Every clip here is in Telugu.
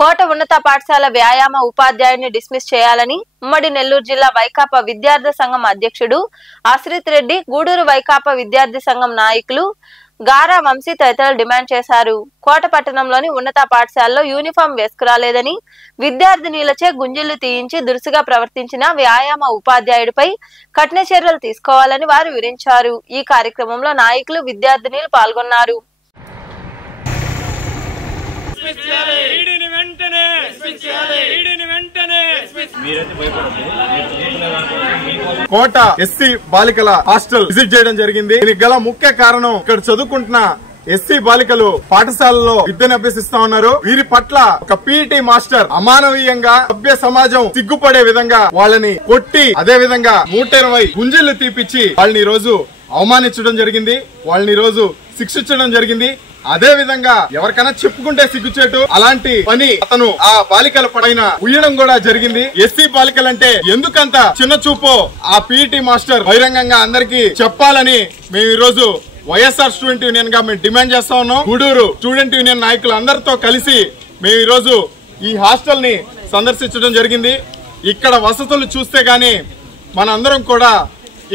కోట ఉన్నత పాఠశాల వ్యాయామ ఉపాధ్యాయుని డిస్మిస్ చేయాలని ఉమ్మడి నెల్లూరు జిల్లా వైకాపా విద్యార్థి సంఘం అధ్యక్షుడు ఆశ్రిత్ రెడ్డి, గూడూరు వైకాపా విద్యార్థి సంఘం నాయకులు గారా వంశీ తదితరులు డిమాండ్ చేశారు. కోట పట్టణంలోని ఉన్నత పాఠశాలలో యూనిఫామ్ వేసుకురాలేదని, విద్యార్థినీలచే గుంజిళ్లు తీయించి దురుసుగా ప్రవర్తించిన వ్యాయామ ఉపాధ్యాయుడిపై కఠిన చర్యలు తీసుకోవాలని వారు వివరించారు. ఈ కార్యక్రమంలో నాయకులు, విద్యార్థినీలు పాల్గొన్నారు. కోట ఎస్సీ బాలికల హాస్టల్ విజిట్ చేయడం జరిగింది. దీనికి గల ముఖ్య కారణం ఇక్కడ చదువుకుంటున్న ఎస్సీ బాలికలు పాఠశాలలో విద్యను అభ్యసిస్తా ఉన్నారు. వీరి పట్ల ఒక పీఈటీ మాస్టర్ అమానవీయంగా సభ్య సమాజం సిగ్గుపడే విధంగా వాళ్ళని కొట్టి, అదే విధంగా 120 గుంజిళ్లు తీపిచ్చి వాళ్ళని ఈ రోజు అవమానించడం జరిగింది. వాళ్ళని ఈ రోజు శిక్షించడం జరిగింది. అదే విధంగా ఎవరికైనా చెప్పుకుంటే సిగ్గుచేటు, అలాంటి పని అతను ఆ బాలికల పైన ఉయ్యడం కూడా జరిగింది. ఎస్సీ బాలికలంటే ఎందుకంత చిన్న చూపో ఆ పీఈటీ మాస్టర్ బహిరంగంగా అందరికీ చెప్పాలని మేము ఈ రోజు వైఎస్ఆర్ స్టూడెంట్ యూనియన్ గా మేము డిమాండ్ చేస్తా ఉన్నాం. గూడూరు స్టూడెంట్ యూనియన్ నాయకులు అందరితో కలిసి మేము ఈ రోజు ఈ హాస్టల్ ని సందర్శించడం జరిగింది. ఇక్కడ వసతులు చూస్తే గానీ మనందరం కూడా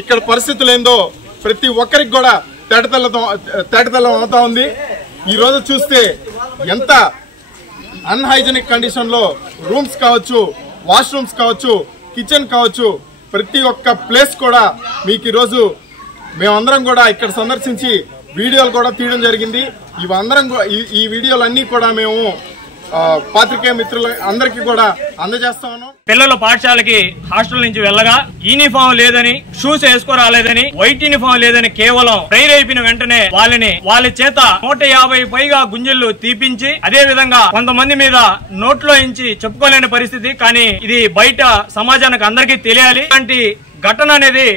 ఇక్కడ పరిస్థితులు ఏందో ప్రతి ఒక్కరికి కూడా తేటతెల్లం అవుతా ఉంది. ఈ రోజు చూస్తే ఎంత అన్హైజెనిక్ కండిషన్ లో రూమ్స్ కావచ్చు, వాష్రూమ్స్ కావచ్చు, కిచెన్ కావచ్చు, ప్రతి ఒక్క ప్లేస్ కూడా మీకు ఈ రోజు మేమందరం కూడా ఇక్కడ సందర్శించి వీడియోలు కూడా తీయడం జరిగింది. ఇవందరం ఈ వీడియోలన్నీ కూడా మేము పాత్రికేయ మిత్రులు అందరికీ కూడా అందజేస్తా ఉన్నాం. పిల్లలు పాఠశాలకి హాస్టల్ నుంచి వెళ్ళగా యూనిఫామ్ లేదని, షూస్ వేసుకోరాలేదని, వైట్ యూనిఫామ్ లేదని కేవలం ప్రేర్ అయిపోయిన వెంటనే వాళ్ళ చేత 150 పైగా గుంజిళ్లు తీపించి, అదే విధంగా కొంతమంది మీద నోట్లో ఇంచి చెప్పుకోలేని పరిస్థితి. కానీ ఇది బయట సమాజానికి అందరికీ తెలియాలి. ఇలాంటి ఘటన అనేది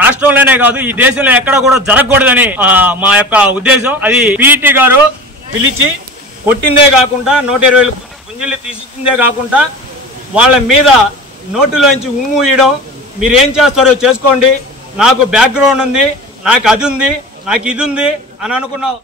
రాష్ట్రంలోనే కాదు, ఈ దేశంలో ఎక్కడ కూడా జరగకూడదని మా యొక్క ఉద్దేశం. అది పీఈటీ గారు పిలిచి కొట్టిందే కాకుండా 120 గుంజిళ్లు తీసిచ్చిందే కాకుండా వాళ్ళ మీద నోటిలోంచి ఉమ్ము ఇయడం, మీరేం చేస్తారో చేసుకోండి, నాకు బ్యాక్గ్రౌండ్ ఉంది, నాకు అది ఉంది, నాకు ఇది ఉంది అని అనుకున్నావు.